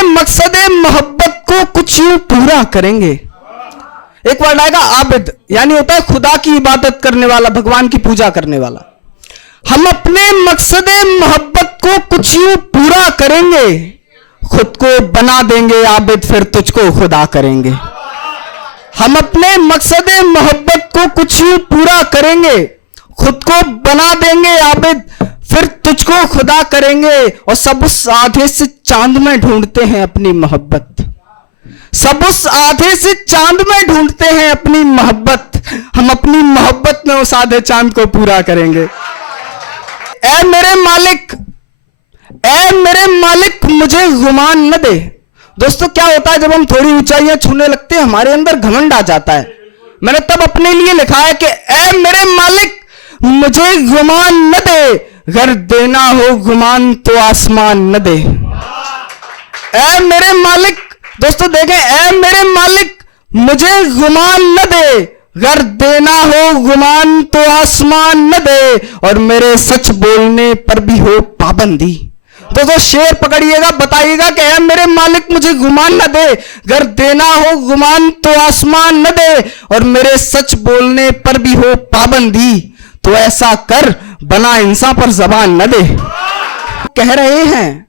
अपने मकसद मोहब्बत को कुछ यूं पूरा करेंगे। एक वर्ड आएगा आबिद, यानी होता है खुदा की इबादत करने वाला, भगवान की पूजा करने वाला। हम अपने मकसद मोहब्बत को कुछ यूं पूरा करेंगे, खुद को बना देंगे आबिद, फिर तुझको खुदा करेंगे। हम अपने मकसद मोहब्बत को कुछ यूं पूरा करेंगे, खुद को बना देंगे आबिद, फिर तुझको खुदा करेंगे। और सब उस आधे से चांद में ढूंढते हैं अपनी मोहब्बत, सब उस आधे से चांद में ढूंढते हैं अपनी मोहब्बत। हम अपनी मोहब्बत में उस आधे चांद को पूरा करेंगे। ऐ मेरे मालिक, ऐ मेरे मालिक मुझे गुमान न दे। दोस्तों क्या होता है जब हम थोड़ी ऊंचाइयां छूने लगते हैं, हमारे अंदर घमंड आ जाता है। मैंने तब अपने लिए लिखा है कि ऐ मेरे मालिक मुझे गुमान न दे, अगर देना हो गुमान तो आसमान न दे। ऐ मेरे मालिक, दोस्तों देखें, ऐ मेरे मालिक मुझे गुमान न दे, अगर देना हो गुमान तो आसमान न दे, और मेरे सच बोलने पर भी हो पाबंदी। तो शेर पकड़िएगा, बताइएगा कि ऐ मेरे मालिक मुझे गुमान न दे, अगर देना हो गुमान तो आसमान न दे, और मेरे सच बोलने पर भी हो पाबंदी। तो ऐसा कर बना इंसान पर जबान न दे। कह रहे हैं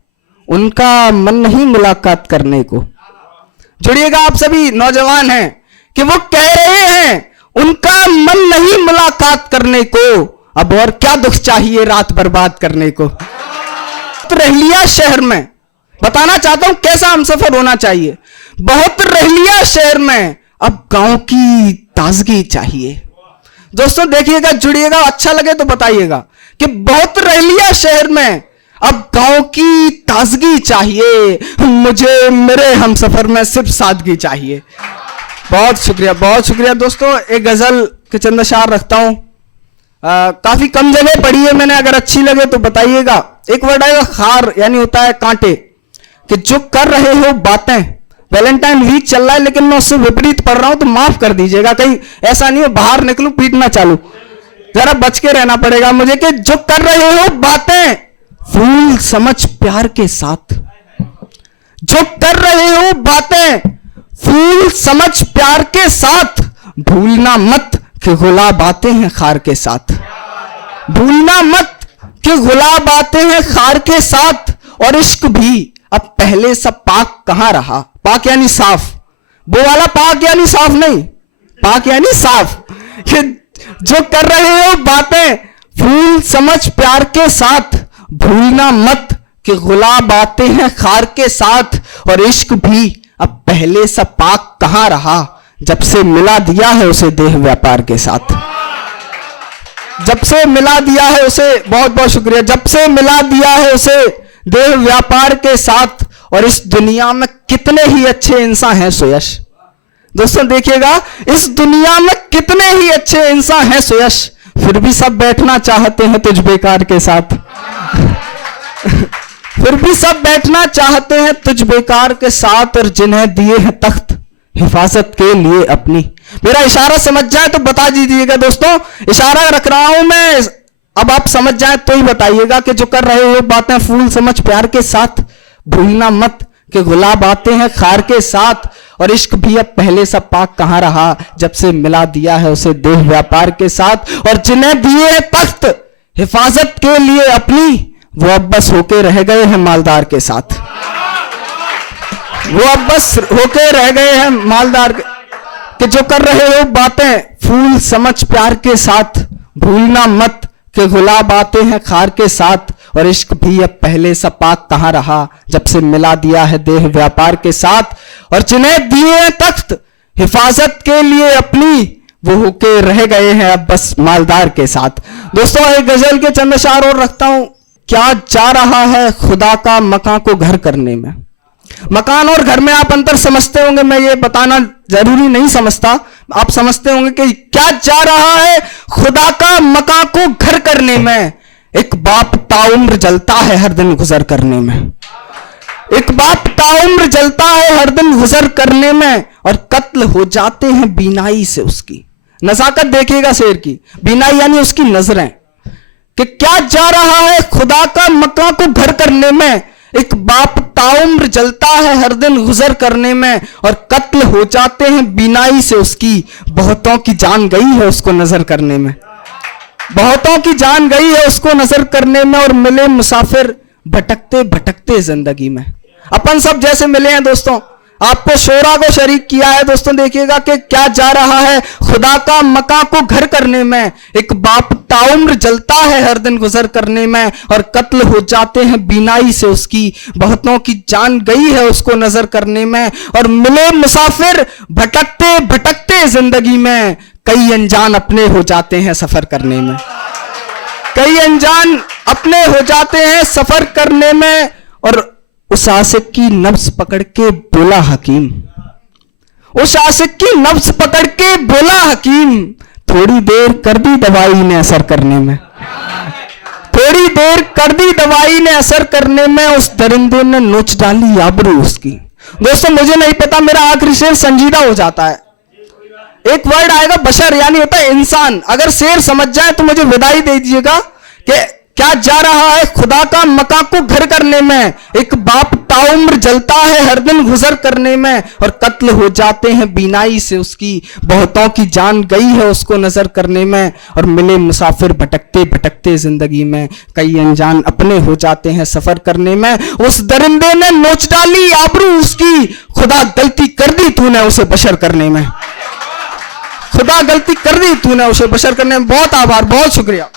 उनका मन नहीं मुलाकात करने को। जुड़िएगा, आप सभी नौजवान हैं कि वो कह रहे हैं उनका मन नहीं मुलाकात करने को, अब और क्या दुख चाहिए रात बर्बाद करने को। तो रह लिया शहर में, बताना चाहता हूं कैसा हमसफर होना चाहिए। बहुत रह लिया शहर में, अब गांव की ताजगी चाहिए। दोस्तों देखिएगा, जुड़िएगा, अच्छा लगे तो बताइएगा कि बहुत रह लिया शहर में, अब गांव की ताजगी चाहिए। मुझे मेरे हमसफर में सिर्फ सादगी चाहिए। बहुत शुक्रिया, बहुत शुक्रिया। दोस्तों एक गजल के चंद अशार रखता हूं, काफी कम जगह पढ़ी है मैंने, अगर अच्छी लगे तो बताइएगा। एक वर्ड आएगा खार, यानी होता है कांटे, कि जो कर रहे हो बातें। वैलेंटाइन वीक चल रहा है लेकिन मैं उससे विपरीत पढ़ रहा हूं तो माफ कर दीजिएगा, कहीं ऐसा नहीं हो बाहर निकलूं पीट ना चालू, जरा बच के रहना पड़ेगा मुझे। कि जो कर रहे हो बातें फूल समझ प्यार के साथ, जो कर रहे हो बातें फूल समझ प्यार के साथ, भूलना मत कि गुलाब आते हैं खार के साथ। भूलना मत कि गुलाब आते हैं खार के साथ, और इश्क भी अब पहले सा पाक कहां रहा। पाक यानी साफ, वो वाला पाक यानी साफ नहीं, पाक यानी साफ। कि जो कर रहे हो बातें फूल समझ प्यार के साथ, भूलना मत कि गुलाब आते हैं खार के साथ, और इश्क भी अब पहले सा पाक कहां रहा, जब से मिला दिया है उसे देह व्यापार के साथ। जब से मिला दिया है उसे, बहुत बहुत शुक्रिया, जब से मिला दिया है उसे देह व्यापार के साथ, और इस दुनिया में कितने ही अच्छे इंसान हैं सुयश। दोस्तों देखिएगा, इस दुनिया में कितने ही अच्छे इंसान हैं सुयश, फिर भी सब बैठना चाहते हैं तुझ बेकार के साथ। फिर भी सब बैठना चाहते हैं तुझ बेकार के साथ, और जिन्हें दिए हैं तख्त हिफाजत के लिए अपनी। मेरा इशारा समझ जाए तो बता दीजिएगा दोस्तों, इशारा रख रहा हूं मैं, अब आप समझ जाए तो ही बताइएगा कि जो कर रहे हो बातें फूल समझ प्यार के साथ, भूलना मत कि गुलाब आते हैं खार के साथ, और इश्क भी अब पहले सा पाक कहां रहा, जब से मिला दिया है उसे देह व्यापार के साथ, और जिन्हें दिए हैं तख्त हिफाजत के लिए अपनी, वो अब बस होके रह गए हैं मालदार के साथ। वो अब बस होके रह गए हैं मालदार के, कि जो कर रहे हो बातें फूल समझ प्यार के साथ, भूलना मत कि गुलाब आते हैं खार के साथ, और इश्क भी अब पहले सा पाक कहां रहा, जब से मिला दिया है देह व्यापार के साथ, और जिन्हें दिए हैं तख्त हिफाजत के लिए अपनी, वो होके रह गए हैं अब बस मालदार के साथ। दोस्तों एक गजल के चंद अशार और रखता हूं। क्या जा रहा है खुदा का मकान को घर करने में। मकान और घर में आप अंतर समझते होंगे, मैं ये बताना जरूरी नहीं समझता, आप समझते होंगे कि क्या जा रहा है खुदा का मकान को घर करने में। एक बाप ताउम्र जलता है हर दिन गुजर करने में, एक बाप ताउम्र जलता है हर दिन गुजर करने में, और कत्ल हो जाते हैं बीनाई से उसकी। नजाकत देखिएगा शेर की, बीनाई यानी उसकी नजरें। कि क्या जा रहा है खुदा का मकान को घर करने में, एक बाप ताउम्र जलता है हर दिन गुजर करने में, और कत्ल हो जाते हैं बीनाई से उसकी, बहुतों की जान गई है उसको नजर करने में, बहुतों की जान गई है उसको नजर करने में, और मिले मुसाफिर भटकते भटकते जिंदगी में। अपन सब जैसे मिले हैं दोस्तों, आपको शोरा को शरीक किया है दोस्तों, देखिएगा कि क्या जा रहा है खुदा का मका को घर करने में। एक बाप ताउम्र जलता है हर दिन गुजर करने में, और कत्ल हो जाते हैं बीनाई से उसकी, बहुतों की जान गई है उसको नजर करने में, और मिले मुसाफिर भटकते भटकते जिंदगी में, कई अनजान अपने हो जाते हैं सफर करने में, कई अनजान अपने हो जाते हैं सफर करने में। और उस आशिक की नब्ज पकड़ के बोला हकीम, उस आशिक की नब्ज पकड़ के बोला हकीम, थोड़ी देर कर दी दवाई ने असर करने में, थोड़ी देर कर दी दवाई ने असर करने में, उस दरिंदे ने नोच डाली आबरू उसकी। दोस्तों मुझे नहीं पता, मेरा आखिरी शेर संजीदा हो जाता है। एक वर्ड आएगा बशर, यानी होता है इंसान। अगर शेर समझ जाए तो मुझे विदाई दे दीजिएगा कि क्या जा रहा है खुदा का मका को घर करने में। एक बाप ताउम्र जलता है हर दिन गुजर करने में, और कत्ल हो जाते हैं बीनाई से उसकी, बहुतों की जान गई है उसको नजर करने में, और मिले मुसाफिर भटकते भटकते जिंदगी में, कई अनजान अपने हो जाते हैं सफर करने में। उस दरिंदे ने नोच डाली आबरू उसकी, खुदा गलती कर दी तूने उसे बशर करने में, खुदा गलती कर दी तूने उसे बशर करने में। बहुत आभार, बहुत शुक्रिया।